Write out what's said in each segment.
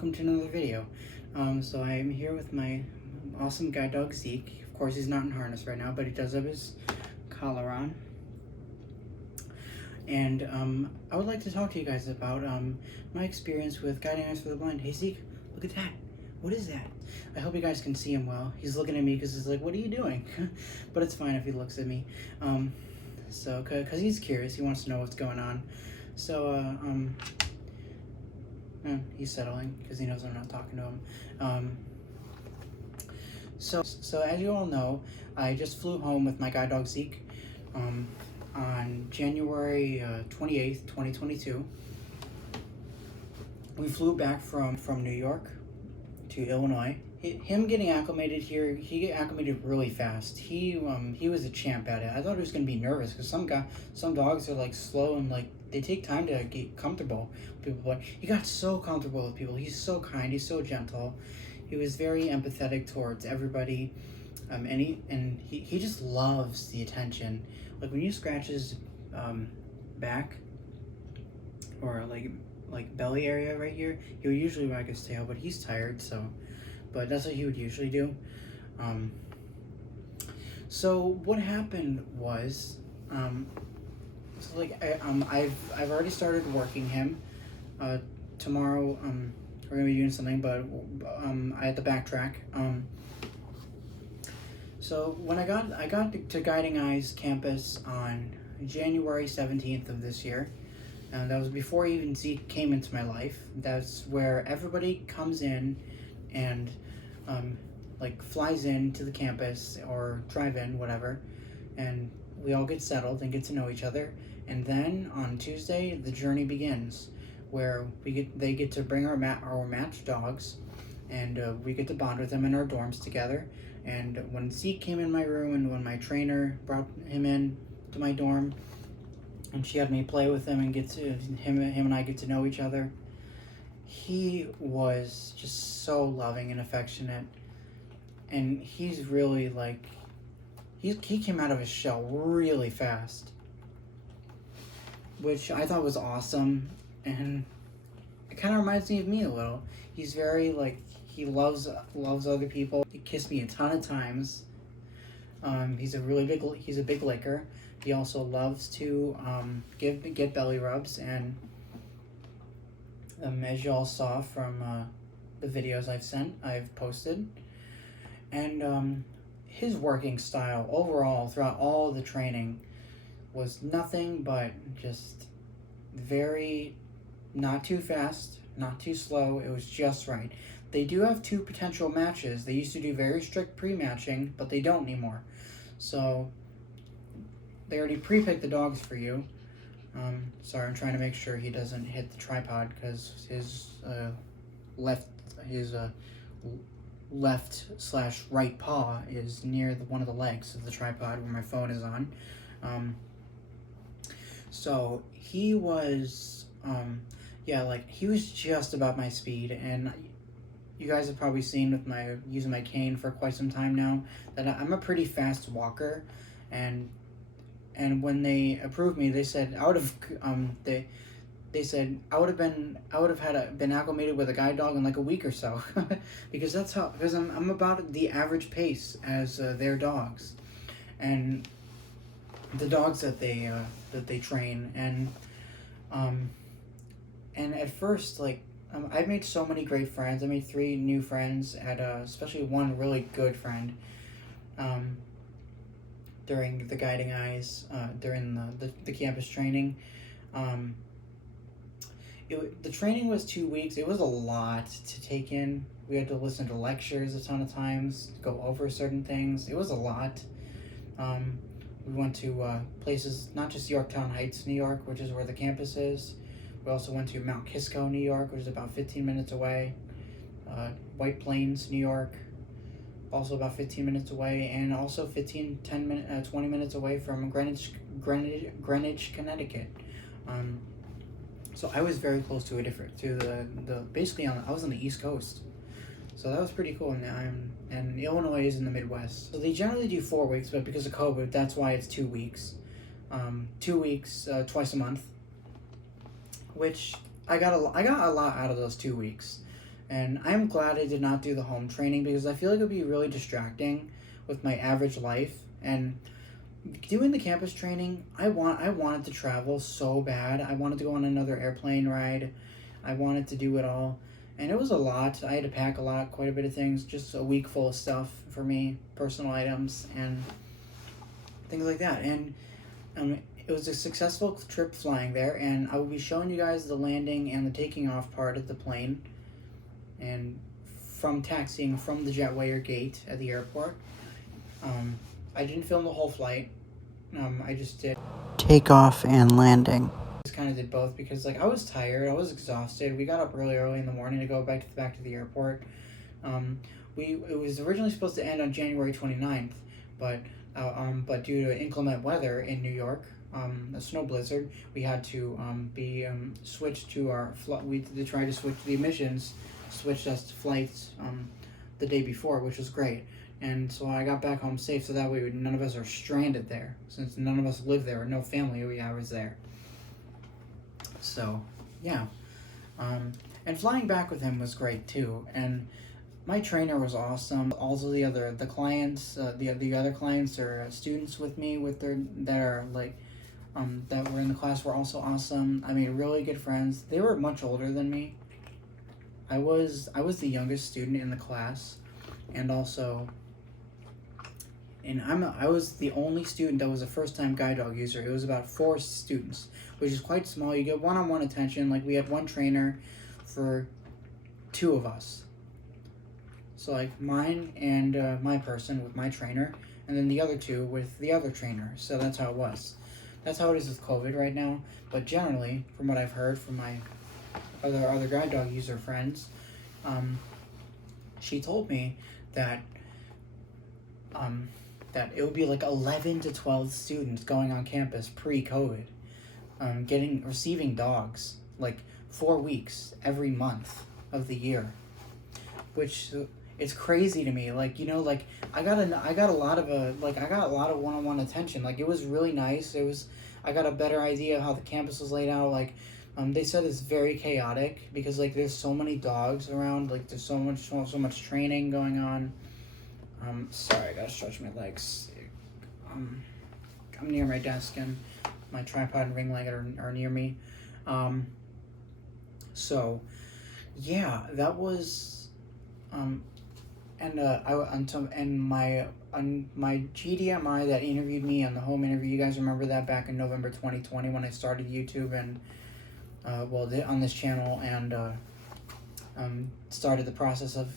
welcome to another video. So I am here with my awesome guide dog Zeke. Of course, he's not in harness right now, but he does have his collar on. And I would like to talk to you guys about my experience with Guiding Eyes for the Blind. Hey Zeke, look at that. What is that? I hope you guys can see him well. He's looking at me because he's like, what are you doing? But it's fine if he looks at me. Because he's curious, he wants to know what's going on. So, he's settling because he knows I'm not talking to him. So as you all know, I just flew home with my guide dog Zeke on January 28th, 2022. We flew back from New York to Illinois. Him getting acclimated here, he get acclimated really fast. He was a champ at it. I thought he was gonna be nervous because some dogs are like slow and like they take time to get comfortable with people. But he got so comfortable with people. He's so kind. He's so gentle. He was very empathetic towards everybody, and he just loves the attention. Like when you scratch his back or like belly area right here, he would usually wag his tail, but he's tired, so. But that's what he would usually do. So what happened was, I've already started working him. Tomorrow, we're gonna be doing something, but I had to backtrack. So when I got to Guiding Eyes campus on January 17th of this year, and that was before even Zeke came into my life. That's where everybody comes in and flies into the campus or drive in, whatever, and we all get settled and get to know each other. And then on Tuesday, the journey begins, where they get to bring our matched dogs, and we get to bond with them in our dorms together. And when Zeke came in my room, and when my trainer brought him in to my dorm, and she had me play with him and him and I get to know each other, he was just so loving and affectionate. And he's really like, he came out of his shell really fast, which I thought was awesome. And it kind of reminds me of me a little. He's very he loves other people. He kissed me a ton of times. He's a big licker. He also loves to get belly rubs, and as you all saw from the videos I've posted. And his working style overall throughout all the training was nothing but just very not too fast, not too slow. It was just right. They do have two potential matches. They used to do very strict pre-matching, but they don't anymore. So they already pre-picked the dogs for you. Sorry, I'm trying to make sure he doesn't hit the tripod because his left/right paw is near one of the legs of the tripod where my phone is on. So he was, he was just about my speed. And you guys have probably seen with using my cane for quite some time now that I'm a pretty fast walker. And when they approved me, they said I would have been acclimated with a guide dog in like a week or so, because I'm about the average pace as their dogs, and the dogs that they train. And at first, I made so many great friends. I made 3 new friends, especially one really good friend. During the Guiding Eyes, during the campus training. The training was 2 weeks. It was a lot to take in. We had to listen to lectures a ton of times, go over certain things. It was a lot. We went to places, not just Yorktown Heights, New York, which is where the campus is. We also went to Mount Kisco, New York, which is about 15 minutes away. White Plains, New York, also about 15 minutes away, and also 20 minutes away from Greenwich, Connecticut. So I was very close to I was on the East Coast. So that was pretty cool. And Illinois is in the Midwest. So they generally do 4 weeks, but because of COVID, that's why it's 2 weeks. 2 weeks, twice a month. Which I got a lot out of those 2 weeks. And I'm glad I did not do the home training because I feel like it would be really distracting with my average life. And doing the campus training, I wanted to travel so bad. I wanted to go on another airplane ride. I wanted to do it all. And it was a lot. I had to pack a lot, quite a bit of things, just a week full of stuff for me, personal items and things like that. And it was a successful trip flying there, and I will be showing you guys the landing and the taking off part of the plane, and from taxiing from the Jetwayer gate at the airport. I didn't film the whole flight. I just did takeoff and landing. Just kind of did both because I was tired, I was exhausted. We got up early in the morning to go back to the airport. It was originally supposed to end on January 29th, but due to inclement weather in New York, a snow blizzard, we had to be switched to our flight. We tried to switch the emissions, switched us to flights the day before, which was great. And so I got back home safe, so that way none of us are stranded there, since none of us live there, no family we have is there. So, yeah. And flying back with him was great too. And my trainer was awesome. Also, the other clients, the other clients or students with me that were in the class were also awesome. I made really good friends. They were much older than me. I was the youngest student in the class, and I was the only student that was a first-time guide dog user. It was about 4 students, which is quite small. You get one-on-one attention. We had one trainer for 2 of us. So mine and my person with my trainer, and then the other 2 with the other trainer. So that's how it was. That's how it is with COVID right now. But generally, from what I've heard from my other guide dog user friends, she told me that it would be 11 to 12 students going on campus pre-COVID, receiving dogs 4 weeks every month of the year, which it's crazy to me. I got a lot of one-on-one attention. It was really nice. I got a better idea of how the campus was laid out. They said it's very chaotic because there's so many dogs around. There's so much training going on. Sorry, I gotta stretch my legs. I'm near my desk and my tripod and ring light are near me. So yeah, that was my GDMI that interviewed me on the home interview. You guys remember that back in November 2020 when I started YouTube and on this channel and started the process of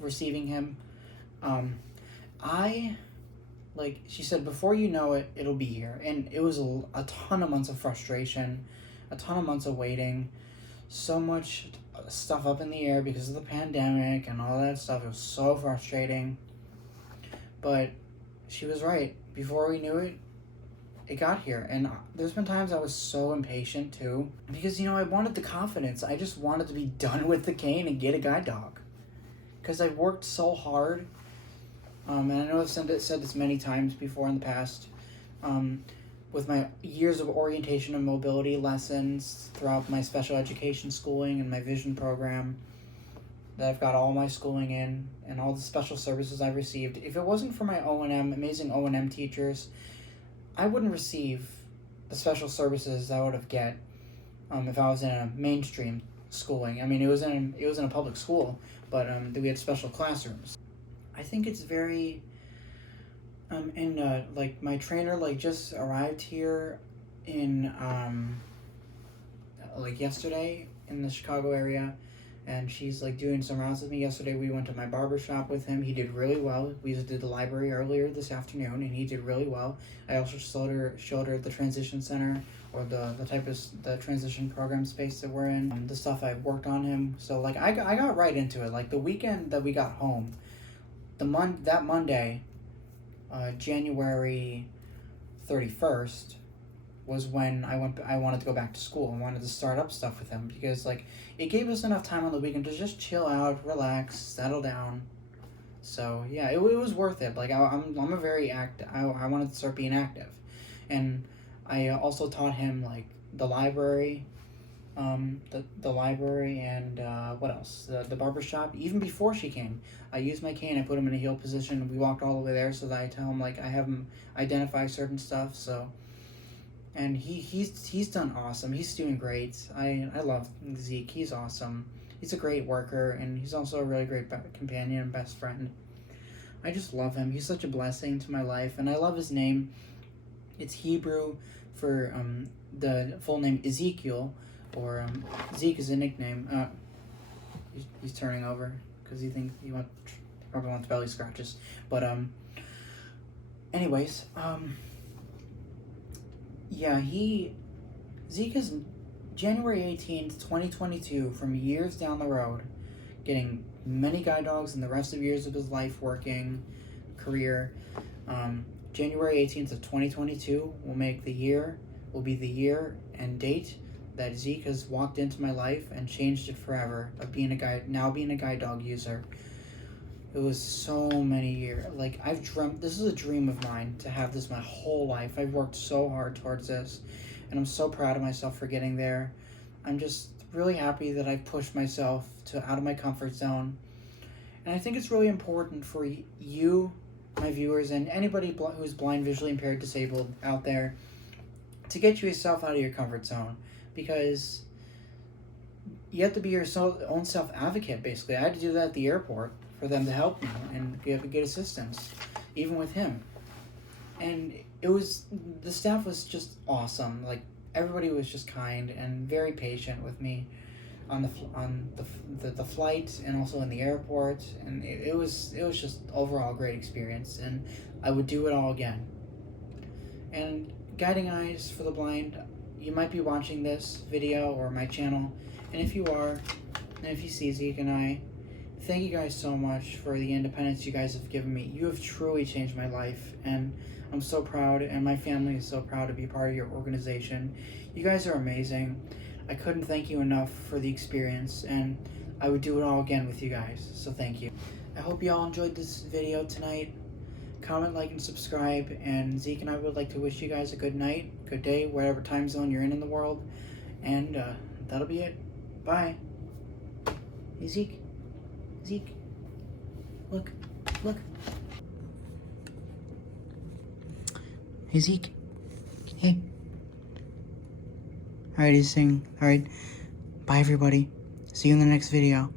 receiving him. She said, before you know it, it'll be here. And it was a ton of months of frustration, a ton of months of waiting, so much stuff up in the air because of the pandemic and all that stuff. It was so frustrating. But she was right. Before we knew it, it got here. And there's been times I was so impatient too. Because, I wanted the confidence. I just wanted to be done with the cane and get a guide dog. Because I worked so hard. And I know I've said this many times before in the past, with my years of orientation and mobility lessons throughout my special education schooling and my vision program, that I've got all my schooling in and all the special services I've received. If it wasn't for my amazing O&M teachers, I wouldn't receive the special services I would have get if I was in a mainstream schooling. I mean, it was in a public school, but we had special classrooms. I think it's very, my trainer, just arrived here in, yesterday in the Chicago area, and she's, doing some rounds with me. Yesterday we went to my barber shop with him. He did really well. We just did the library earlier this afternoon, and he did really well. I also showed her the transition center, or the type of the transition program space that we're in, the stuff I've worked on him. So, I got right into it. The weekend that we got home, that Monday, January 31st, was when I wanted to go back to school. I wanted to start up stuff with him because it gave us enough time on the weekend to just chill out, relax, settle down. So yeah, it was worth it. I'm a very active. I wanted to start being active, and I also taught him the library, the library, and what else? The barber shop. Even before she came, I used my cane. I put him in a heel position. We walked all the way there so that I tell him like I have him identify certain stuff. So, and he's done awesome. He's doing great. I love Zeke. He's awesome. He's a great worker, and he's also a really great companion and best friend. I just love him. He's such a blessing to my life, and I love his name. It's Hebrew for the full name Ezekiel, or Zeke is a nickname. He's turning over because probably wants belly scratches. But anyways, yeah, Zeke is January 18th, 2022, from years down the road, getting many guide dogs in the rest of years of his life working career. January 18th of 2022 will be the year and date that Zeke has walked into my life and changed it forever of being a guide dog user. It was so many years. Like, I've dreamt, this is a dream of mine to have this my whole life. I've worked so hard towards this, and I'm so proud of myself for getting there. I'm just really happy that I've pushed myself out of my comfort zone. And I think it's really important for you, my viewers, and anybody who's blind, visually impaired, disabled out there, to get yourself out of your comfort zone, because you have to be your own self-advocate, basically. I had to do that at the airport for them to help me and get assistance, even with him. And the staff was just awesome. Like, everybody was just kind and very patient with me on the flight and also in the airport, and it was just overall a great experience, and I would do it all again. And Guiding Eyes for the Blind, you might be watching this video or my channel, and if you are, and if you see Zeke and I, thank you guys so much for the independence you guys have given me. You have truly changed my life, and I'm so proud, and my family is so proud to be part of your organization. You guys are amazing. I couldn't thank you enough for the experience, and I would do it all again with you guys, so thank you. I hope you all enjoyed this video tonight. Comment, like, and subscribe, and Zeke and I would like to wish you guys a good night, good day, whatever time zone you're in the world, and that'll be it. Bye. Hey, Zeke. Zeke. Look. Hey, Zeke. Hey. Alright, he's saying, alright, bye everybody. See you in the next video.